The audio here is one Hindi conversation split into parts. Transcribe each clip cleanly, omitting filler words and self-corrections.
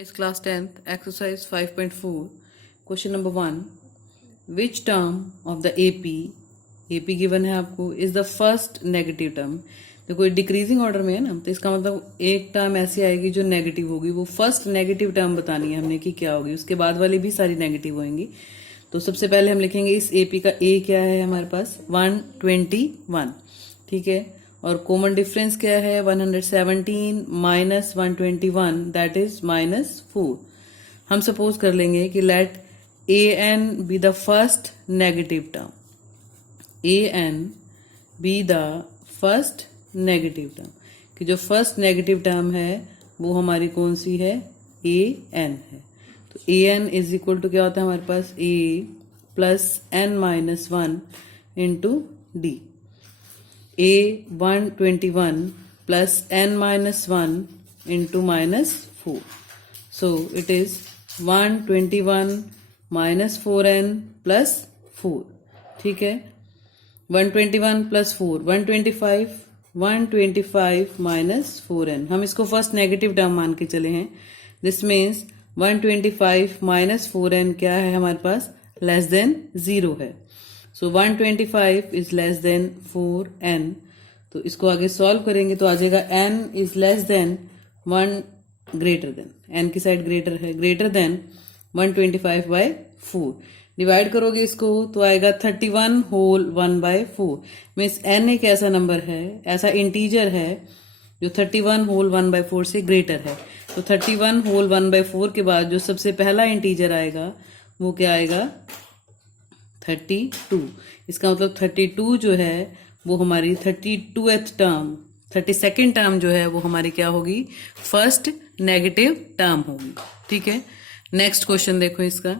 Is class 10th, exercise 5.4, question number 1. Which term of the AP given है आपको, is the first negative term? देखो ये डिक्रीजिंग ऑर्डर में है ना, तो इसका मतलब एक टर्म ऐसी आएगी जो नेगेटिव होगी, वो फर्स्ट नेगेटिव टर्म बतानी है हमने कि क्या होगी, उसके बाद वाली भी सारी नेगेटिव होंगी। तो सबसे पहले हम लिखेंगे इस AP का A क्या है हमारे पास 121, ठीक है, और कॉमन डिफरेंस क्या है 117 माइनस 121 दैट इज -4। हम सपोज कर लेंगे कि let an be the first negative term, an be the first negative term, कि जो फर्स्ट नेगेटिव टर्म है वो हमारी कौन सी है, an है। तो an इज इक्वल टू क्या होता है हमारे पास a plus n minus 1 into D. A 121 plus n minus 1 into -4. So it is 121 minus 4n plus 4. ठीक है, 121 plus 4 125, 125 minus 4n। हम इसको फर्स्ट नेगेटिव टर्म मान के चले हैं। दिस मीन्स 125 minus 4n क्या है हमारे पास, लेस देन 0 है। सो 125 इज लेस देन 4n। तो इसको आगे सॉल्व करेंगे तो आ जाएगा n is less than 1 greater than, n की साइड ग्रेटर है, ग्रेटर देन 125/4। डिवाइड करोगे इसको तो आएगा 31 होल 1/4। मीन्स n एक ऐसा नंबर है, ऐसा इंटीजर है जो 31 होल 1/4 से ग्रेटर है। तो 31 होल 1/4 के बाद जो सबसे पहला इंटीजर आएगा वो क्या आएगा, 32। इसका मतलब 32 जो है वो हमारी 32th टर्म, 32nd टर्म जो है वो हमारी क्या होगी, फर्स्ट नेगेटिव टर्म होगी। ठीक है, नेक्स्ट क्वेश्चन देखो इसका,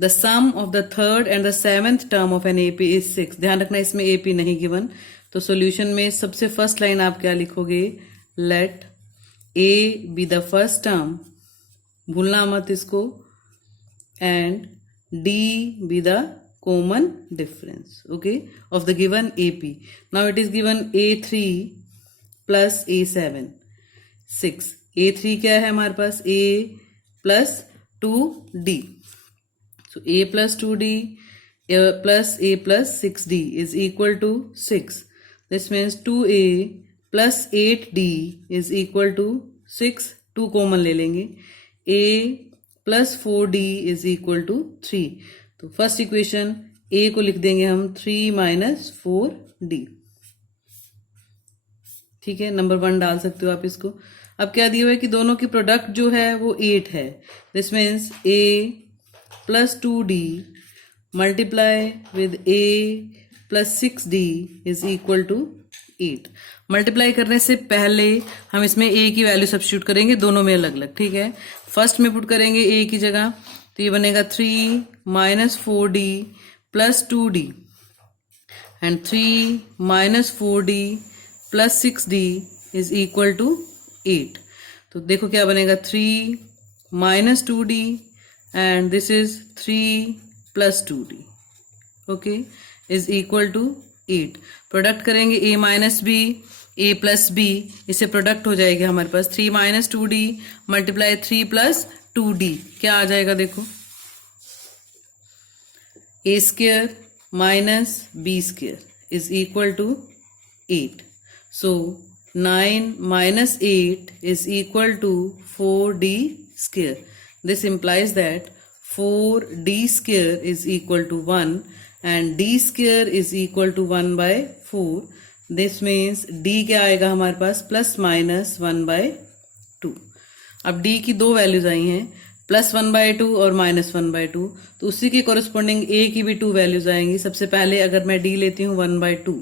the sum of the third and the seventh term of an AP is 6। ध्यान रखना इसमें AP नहीं गिवन, तो सॉल्यूशन में सबसे फर्स्ट लाइन आप क्या लिखोगे, let A be the first term, भूलना मत इसको, and D be the common difference, okay, of the given AP. Now it is given A3 plus A7 6। A3 क्या है हमारे पास, A plus 2D, so A plus 2D plus A plus 6D is equal to 6। This means 2A plus 8D is equal to 6। 2 common ले लेंगे, A plus 4D is equal to 3। तो फर्स्ट इक्वेशन A को लिख देंगे हम 3 माइनस 4D। ठीक है, नंबर 1 डाल सकते हो आप इसको। अब क्या दिया हुआ है कि दोनों की प्रोडक्ट जो है वो 8 है। This means A plus 2D multiply with A plus 6D is equal to 8। Multiply करने से पहले हम इसमें A की वैल्यू सब्स्टिट्यूट करेंगे, दोनों में अलग अलग। ठीक है, फर्स्ट में पुट करेंगे A की जगह, तो ये बनेगा 3 minus 4D plus 2D and 3 minus 4D plus 6D is equal to 8। तो देखो क्या बनेगा, 3 minus 2D and this is 3 plus 2D, okay, is equal to 8। Product करेंगे A minus B, A plus B, इससे प्रोडक्ट हो जाएगा हमारे पास 3 minus 2D multiply 3 plus 2D, क्या आ जाएगा देखो, A square minus B square is equal to 8। So 9 minus 8 is equal to 4D square. This implies that 4D square is equal to 1 and D square is equal to 1/4। This means D क्या आएगा हमारे पास, प्लस माइनस 1/2। अब D की दो वैल्यूज आई हैं, प्लस 1/2 और माइनस 1/2, तो उसी के कोरिस्पोंडिंग A की भी 2 वैल्यूज आएंगी। सबसे पहले अगर मैं D लेती हूँ 1/2,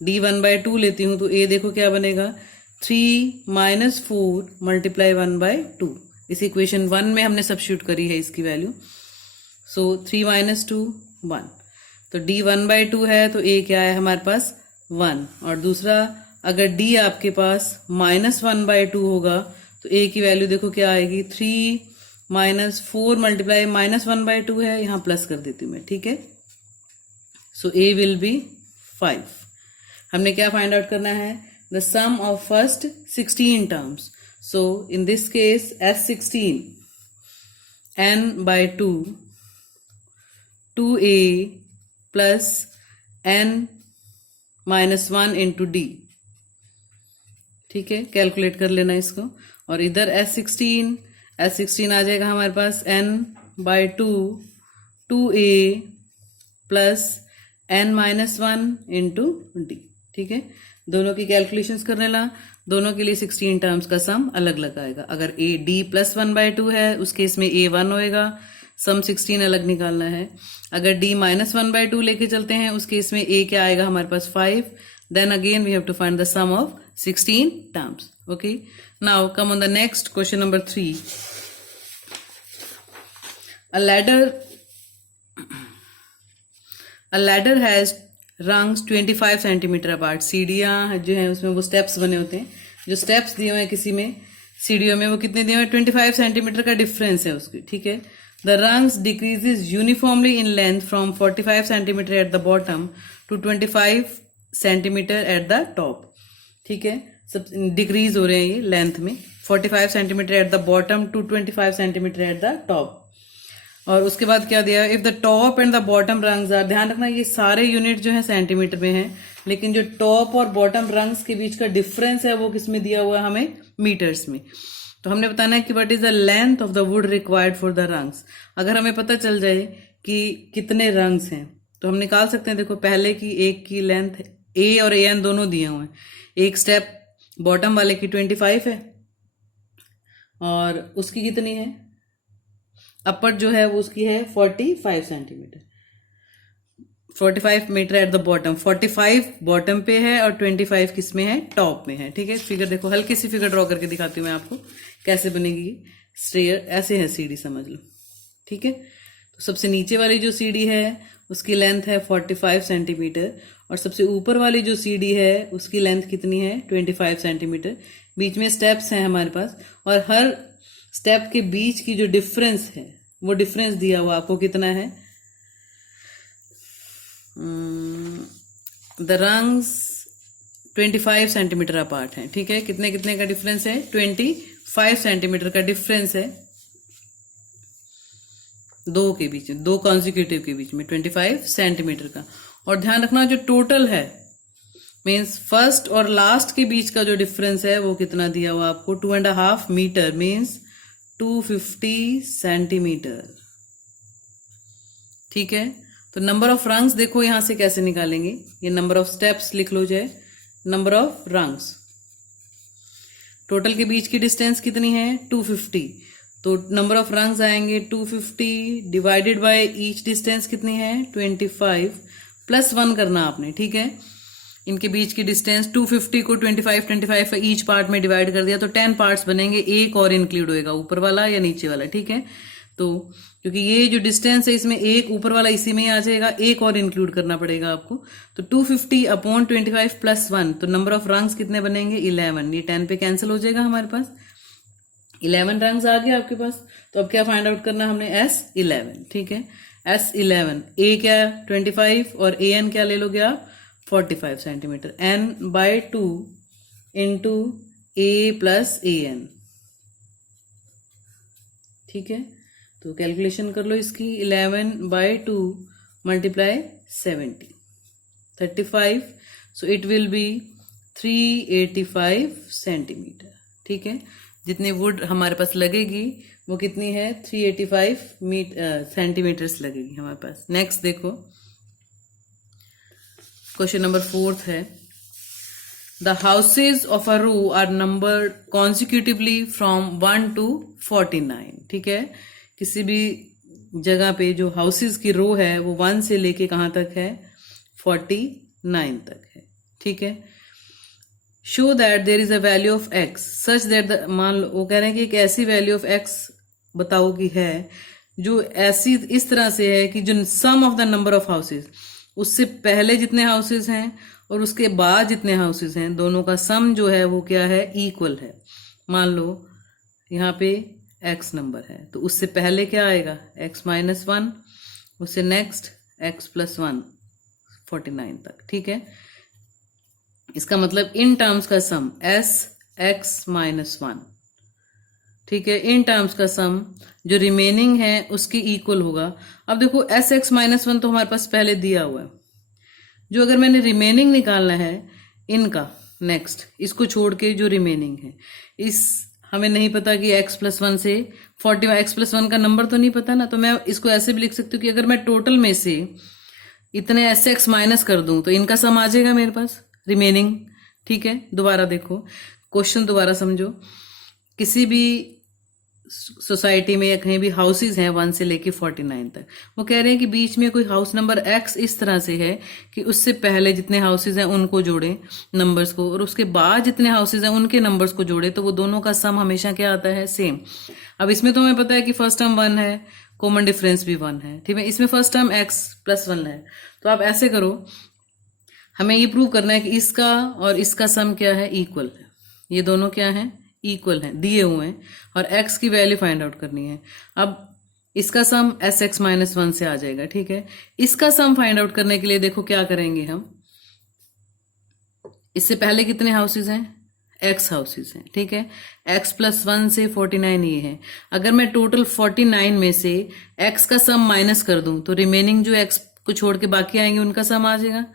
D 1/2 लेती हूँ तो A देखो क्या बनेगा, 3 माइनस 4 मल्टीप्लाई 1/2। इस इक्वेशन 1 में हमने सब्स्टिट्यूट करी है इसकी वैल्यू। सो 3 माइनस 2 1, तो D 1/2 है तो A क्या है हमारे पास 1। और दूसरा अगर D आपके पास माइनस 1/2 होगा तो A की वैल्यू देखो क्या आएगी, 3 माइनस 4 मल्टीप्लाई माइनस 1/2 है, यहाँ प्लस कर देती हूँ मैं। ठीक है, सो A विल बी 5। हमने क्या फाइंड आउट करना है, the sum of first 16 terms. So in this case S16 n/2 2a plus n-1 into D. ठीक है, कैलकुलेट कर लेना इसको। और इधर S16 आ जाएगा हमारे पास n/2 2a plus n-1 into D. ठीक है, दोनों की कैलकुलेशंस कर लेना। दोनों के लिए 16 टर्म्स का सम अलग अलग आएगा। अगर a d प्लस 1/2 है उस केस में a 1 होएगा, सम 16 अलग निकालना है। अगर d माइनस 1/2 लेके चलते हैं उस केस में a क्या आएगा हमारे पास 5। Then again we have to find the sum of 16 terms. Okay, now come on the next question number 3। A ladder has rungs 25 centimetre apart. सीढ़ियां जो है उसमें वो स्टेप्स बने होते हैं। जो स्टेप्स दिए हुए हैं किसी में सीढ़ियों में वो कितने दिए हुए हैं, 25 सेंटीमीटर का डिफरेंस है उसकी। ठीक है, the rungs decreases uniformly in length from 45 centimetre at the bottom to 25 centimetre at the top. ठीक है, सब डिक्रीज हो रहे हैं ये लेंथ में, 45 centimetre at the bottom to 25 centimetre at the top. और उसके बाद क्या दिया, if the top and the bottom rungs are, ध्यान रखना ये सारे यूनिट जो है सेंटीमीटर में है, लेकिन जो टॉप और बॉटम रंग्स के बीच का डिफरेंस है वो किस में दिया हुआ है हमें, मीटर्स में। तो हमने बताना है कि what is the length of the wood required for the rungs. अगर हमें पता चल जाए कि कितने रंग्स हैं तो हम निकाल सकते हैं। देखो पहले की एक की लेंथ ए और ए एन दोनों दिए हुए हैं। एक स्टेप बॉटम वाले की 25 है और उसकी कितनी है, अपर जो है वो उसकी है 45 centimetre, 45 metre at the bottom. 45 bottom पे है और 25 किस में है, टॉप में है। ठीक है, फिगर देखो, हल्की सी फिगर ड्रॉ करके दिखाती हूँ मैं आपको कैसे बनेगी स्टेयर। ऐसे है सीढ़ी, समझ लो। ठीक है, तो सबसे नीचे वाली जो सीढ़ी है उसकी लेंथ है 45 सेंटीमीटर और सबसे ऊपर वाली जो सीढ़ी है उसकी लेंथ कितनी है, 25 सेंटीमीटर। बीच में स्टेप्स हैं हमारे पास और हर स्टेप के बीच की जो डिफरेंस है वो डिफरेंस दिया हुआ आपको कितना है, द रंग्स 25 सेंटीमीटर अपार्ट है। ठीक है, कितने कितने का डिफरेंस है, 25 सेंटीमीटर का डिफरेंस है दो के बीच में, दो कॉन्जिक्यूटिव के बीच में 25 सेंटीमीटर का। और ध्यान रखना जो टोटल है मीन्स फर्स्ट और लास्ट के बीच का जो डिफरेंस है वो कितना दिया हुआ आपको, 2.5 मीटर मीन्स 250 सेंटीमीटर। ठीक है, तो नंबर ऑफ रंग्स देखो यहां से कैसे निकालेंगे, ये नंबर ऑफ स्टेप्स लिख लो जाए, नंबर ऑफ रंग्स। टोटल के बीच की डिस्टेंस कितनी है, 250, तो नंबर ऑफ रंग्स आएंगे 250 डिवाइडेड बाय ईच डिस्टेंस कितनी है, 25 प्लस 1 करना आपने। ठीक है, इनके बीच की डिस्टेंस 250 को 25 ईच पार्ट में डिवाइड कर दिया तो 10 पार्ट्स बनेंगे, एक और इंक्लूड होएगा, ऊपर वाला या नीचे वाला। ठीक है, तो क्योंकि ये जो डिस्टेंस है इसमें एक ऊपर वाला इसी में ही आ जाएगा, एक और इंक्लूड करना पड़ेगा आपको। तो 250 अपॉन 25 प्लस 1, तो नंबर ऑफ रंग्स कितने बनेंगे, 11। ये 10 पे कैंसिल हो जाएगा हमारे पास, 11 रंग्स आ गया आपके पास। तो अब क्या फाइंड आउट करना हमने, S11। ठीक है, S11, ए क्या 25 और ए एन क्या ले लोगे आप, 45 centimetre, n/2 into A plus A N. ठीक है, तो कैलकुलेशन कर लो इसकी, 11/2 multiply 70 35, so it will be 385 centimetre. ठीक है, जितनी वुड हमारे पास लगेगी वो कितनी है, 385 सेंटीमीटर्स लगेगी हमारे पास। नेक्स्ट देखो क्वेश्चन नंबर 4 है, the houses of a row are numbered consecutively from 1 to 49। ठीक है, किसी भी जगह पे जो हाउसेज की रो है वो 1 से लेके कहाँ तक है, 49 तक है। ठीक है, show that there is a value of x such that the, मान लो वो कह रहे हैं कि एक ऐसी वैल्यू ऑफ एक्स बताओ कि है जो ऐसी इस तरह से है कि जो sum of the number of houses, उससे पहले जितने हाउसेज हैं और उसके बाद जितने हाउसेज हैं दोनों का सम जो है वो क्या है, इक्वल है। मान लो यहाँ पे x नंबर है तो उससे पहले क्या आएगा, x-1, उससे नेक्स्ट x+1 49 तक। ठीक है, इसका मतलब इन टर्म्स का सम S x-1। ठीक है, इन टर्म्स का सम जो रिमेनिंग है उसकी इक्वल होगा। अब देखो एस एक्स माइनस वन तो हमारे पास पहले दिया हुआ है, जो अगर मैंने रिमेनिंग निकालना है इनका, नेक्स्ट इसको छोड़ के जो रिमेनिंग है, इस हमें नहीं पता कि x प्लस वन से 40, x प्लस वन का नंबर तो नहीं पता ना, तो मैं इसको ऐसे भी लिख सकती हूँ कि अगर मैं टोटल में से इतने एस एक्स माइनस कर दूं तो इनका सम आ जाएगा मेरे पास रिमेनिंग। ठीक है, दोबारा देखो क्वेश्चन, दोबारा समझो। किसी भी सोसाइटी में या कहीं भी हाउसेज हैं 1 से लेके 49 तक, वो कह रहे हैं कि बीच में कोई हाउस नंबर x इस तरह से है कि उससे पहले जितने हाउसेज हैं उनको जोड़ें नंबर्स को, और उसके बाद जितने हाउसेज हैं उनके नंबर्स को जोड़े, तो वो दोनों का सम हमेशा क्या आता है, सेम। अब इसमें तो हमें पता है कि फर्स्ट टर्म 1 है, कॉमन डिफरेंस भी 1 है, ठीक है। इसमें फर्स्ट टर्म x प्लस 1 है, तो आप ऐसे करो, हमें ये प्रूव करना है कि इसका और इसका सम क्या है, इक्वल है। ये दोनों क्या है, इक्वल हैं, दिए हुए हैं, और x की वैल्यू फाइंड आउट करनी है। अब इसका सम एस एक्स माइनस वन से आ जाएगा, ठीक है। इसका सम फाइंड आउट करने के लिए देखो क्या करेंगे हम, इससे पहले कितने हाउसेज हैं, x हाउसेज हैं, ठीक है। x प्लस वन से 49 ये है। अगर मैं टोटल 49 में से x का सम माइनस कर दूं तो रिमेनिंग जो x को छोड़ के बाकी आएंगे उनका सम आ जाएगा,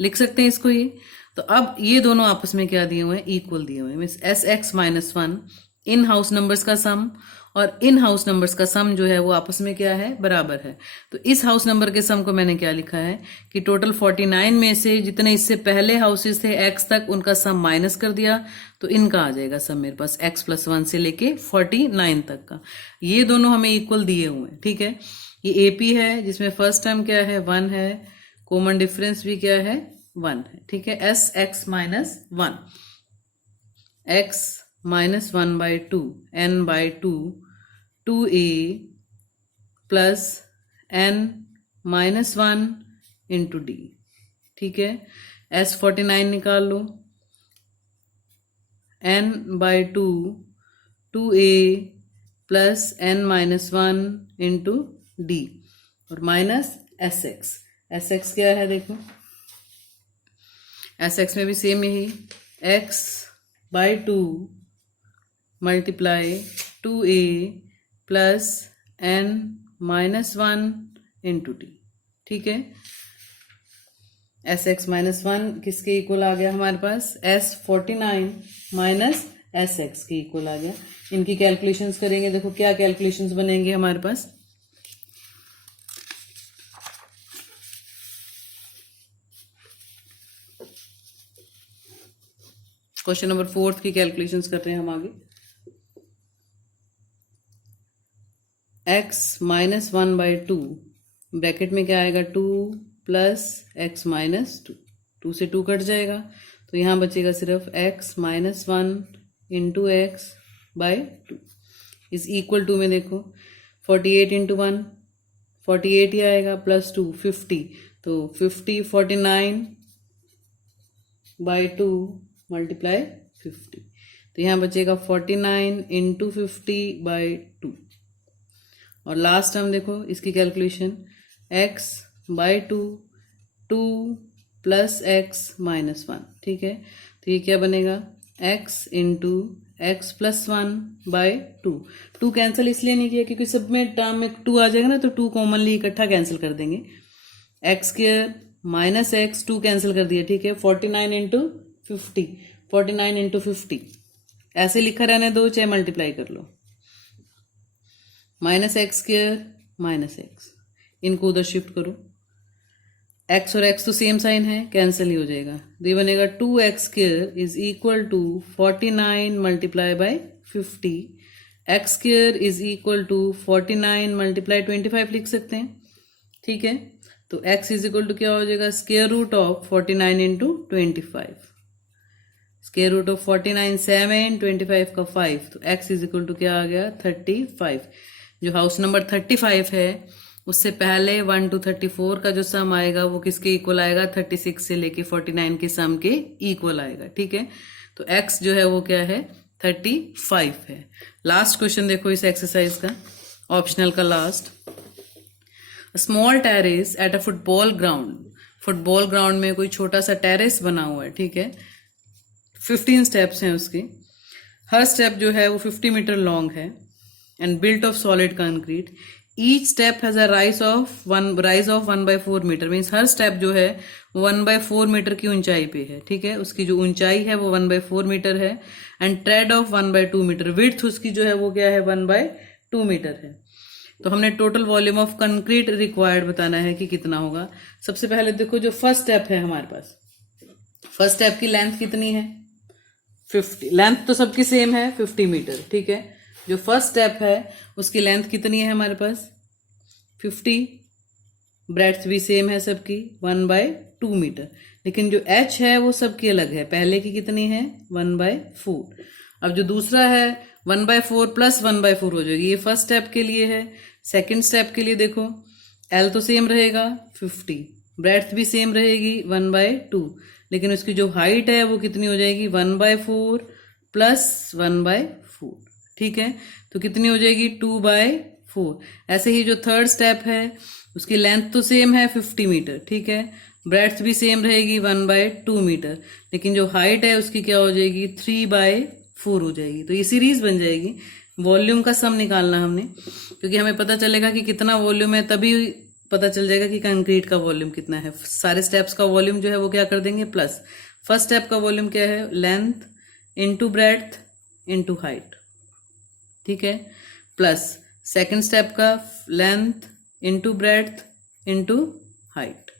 लिख सकते हैं इसको ये। तो अब ये दोनों आपस में क्या दिए हुए हैं, इक्वल दिए हुए हैं, means S x minus one in house numbers का सम और इन हाउस नंबर्स का सम जो है वो आपस में क्या है, बराबर है। तो इस हाउस नंबर के सम को मैंने क्या लिखा है कि टोटल 49 में से जितने इससे पहले हाउसेस थे x तक उनका सम माइनस कर दिया, तो इनका आ जाएगा सम मेरे पास x प्लस वन से लेके 49 तक का। ये दोनों हमें इक्वल दिए हुए हैं, ठीक है। ये AP है जिसमें फर्स्ट टर्म क्या है, 1 है, कॉमन डिफरेंस भी क्या है, 1 है, ठीक है। S x minus one, x minus 1 by 2, n by 2, 2a plus n minus 1 into D, ठीक है। s 49 निकाल लो, n by 2, 2a plus n minus 1 into D, और माइनस एस एक्स क्या है देखो, एस एक्स में भी सेम यही, x by 2 multiply 2a plus n minus 1 into T, ठीक है। एस एक्स माइनस वन किसके इक्वल आ गया हमारे पास, एस 49 माइनस एस एक्स के इक्वल आ गया। इनकी कैलकुलेशंस करेंगे, देखो क्या कैलकुलेशंस बनेंगे हमारे पास। क्वेश्चन नंबर 4 की कैलकुलेशंस कर रहे हैं हम आगे। x माइनस 1 बाई 2 ब्रैकेट में क्या आएगा, 2 प्लस एक्स माइनस 2, 2 से 2 कट जाएगा, तो यहाँ बचेगा सिर्फ x minus 1 into x by 2 is equal to में देखो 48 इंटू 1 48 ही आएगा, प्लस 2 50, तो 50 49 बाई 2 मल्टीप्लाई 50, तो यहाँ बचेगा 49 इंटू 50 बाई 2, और लास्ट टर्म देखो इसकी calculation, x by 2, 2 plus x minus 1, ठीक है। तो ये क्या बनेगा, x into x plus 1 by 2, 2 cancel इसलिए नहीं किया क्योंकि सब में टर्म में 2 आ जाएगा ना, तो 2 कॉमनली इकट्ठा कैंसिल कर देंगे, x square minus x 2 cancel कर दिया, ठीक है। 49 इंटू 50, 49 इंटू 50 ऐसे लिखा रहने दो, चाहे मल्टीप्लाई कर लो, minus x square minus x, इनको उधर शिफ्ट करो, एक्स और एक्स तो सेम साइन है, कैंसिल ही हो जाएगा, तो ये बनेगा 2x square is equal to 49 multiply by 50, x square is equal to 49 multiply 25 लिख सकते हैं, ठीक है। तो x इज इक्वल टू क्या हो जाएगा, square root of 49 into 25, square root of 49 7, 25 का 5, तो x इज इक्वल टू क्या आ गया 35। जो हाउस नंबर 35 है उससे पहले 1 to 34 का जो सम आएगा वो किसके इक्वल आएगा, 36 से लेके 49 के सम के इक्वल आएगा, ठीक है। तो x जो है वो क्या है 35 है। लास्ट क्वेश्चन देखो इस एक्सरसाइज का, ऑप्शनल का last, small terrace at a football ground, football ground में कोई छोटा सा टेरेस बना हुआ है, ठीक है, 15 स्टेप्स हैं उसके, हर स्टेप जो है वो 50 मीटर लॉन्ग है and built of solid concrete. Each step has a rise of 1/4 metre, means हर स्टेप जो है 1/4 मीटर की ऊंचाई पे है, ठीक है। उसकी जो ऊंचाई है वो 1/4 मीटर है and tread of 1/2 metre, width उसकी जो है वो क्या है 1/2 मीटर है। तो हमने total volume of concrete required बताना है कि कितना होगा। सबसे पहले देखो जो फर्स्ट स्टेप है हमारे पास, फर्स्ट स्टेप की लेंथ कितनी है 50, लेंथ तो सबकी सेम है 50 मीटर, ठीक है। जो फर्स्ट स्टेप है उसकी लेंथ कितनी है हमारे पास 50, ब्रेड्थ भी सेम है सबकी 1/2 मीटर, लेकिन जो h है वो सबकी अलग है। पहले की कितनी है 1/4। अब जो दूसरा है 1/4 प्लस 1/4 हो जाएगी, ये फर्स्ट स्टेप के लिए है। सेकंड स्टेप के लिए देखो l तो सेम रहेगा 50, ब्रेड्थ भी सेम रहेगी 1/2, लेकिन उसकी जो हाइट है वो कितनी हो जाएगी 1/4 प्लस 1/4, ठीक है। तो कितनी हो जाएगी 2/4। ऐसे ही जो थर्ड स्टेप है उसकी लेंथ तो सेम है 50 मीटर, ठीक है। ब्रेड्थ भी सेम रहेगी 1/2 मीटर, लेकिन जो हाइट है उसकी क्या हो जाएगी 3/4 हो जाएगी। तो ये सीरीज बन जाएगी। वॉल्यूम का सम निकालना हमने, क्योंकि हमें पता चलेगा कि कितना वॉल्यूम है तभी पता चल जाएगा कि कंक्रीट का वॉल्यूम कितना है। सारे स्टेप्स का वॉल्यूम जो है वो क्या कर देंगे प्लस। फर्स्ट स्टेप का वॉल्यूम क्या है length into breadth into height, ठीक है, प्लस सेकंड स्टेप का length into breadth into height,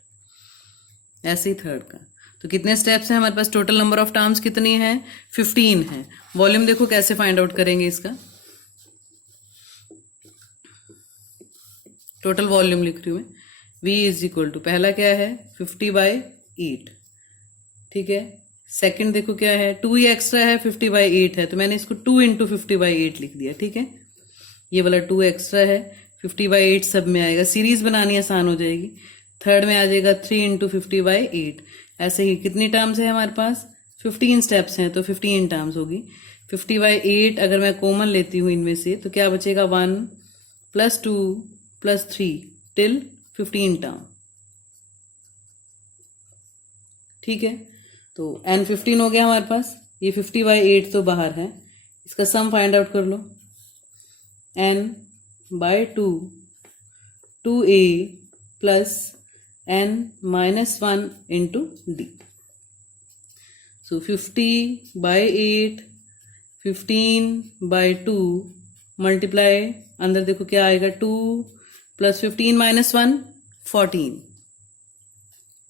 ऐसे ही थर्ड का। तो कितने स्टेप्स हैं हमारे पास, टोटल नंबर ऑफ टर्म्स कितनी है 15 है। वॉल्यूम देखो कैसे फाइंड आउट करेंगे इसका, टोटल वॉल्यूम लिख रही हूँ मैं, V इज इक्वल टू पहला क्या है 50/8, ठीक है। सेकंड देखो क्या है 2 ही एक्स्ट्रा है 50/8 है, तो मैंने इसको 2 इंटू 50/8 लिख दिया, ठीक है। ये वाला 2 एक्स्ट्रा है 50/8 सब में आएगा, सीरीज बनानी आसान हो जाएगी। थर्ड में आ जाएगा 3 इंटू 50/8। ऐसे ही कितनी टर्म्स है हमारे पास 15 स्टेप्स हैं, तो 15 टर्म्स होगी। 50/8 अगर मैं कॉमन लेती हूँ इनमें से तो क्या बचेगा 1 + 2 + 3 टिल 15 टर्म, ठीक है। तो n 15 हो गया हमारे पास। ये 50/8 तो बाहर है, इसका सम फाइंड आउट कर लो। n/2 2a plus n-1 into d। सो 50/8 15/2 मल्टीप्लाई, अंदर देखो क्या आएगा 2 + 15 - 1 14,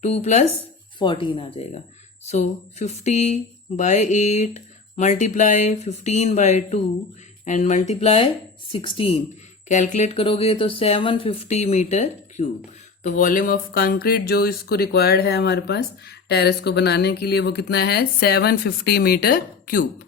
2 + 14 आ जाएगा। सो 50/8 मल्टीप्लाई 15/2 एंड मल्टीप्लाई 16, कैलकुलेट करोगे तो 750 मीटर क्यूब। तो वॉल्यूम ऑफ कंक्रीट जो इसको रिक्वायर्ड है हमारे पास टेरेस को बनाने के लिए वो कितना है 750 मीटर क्यूब।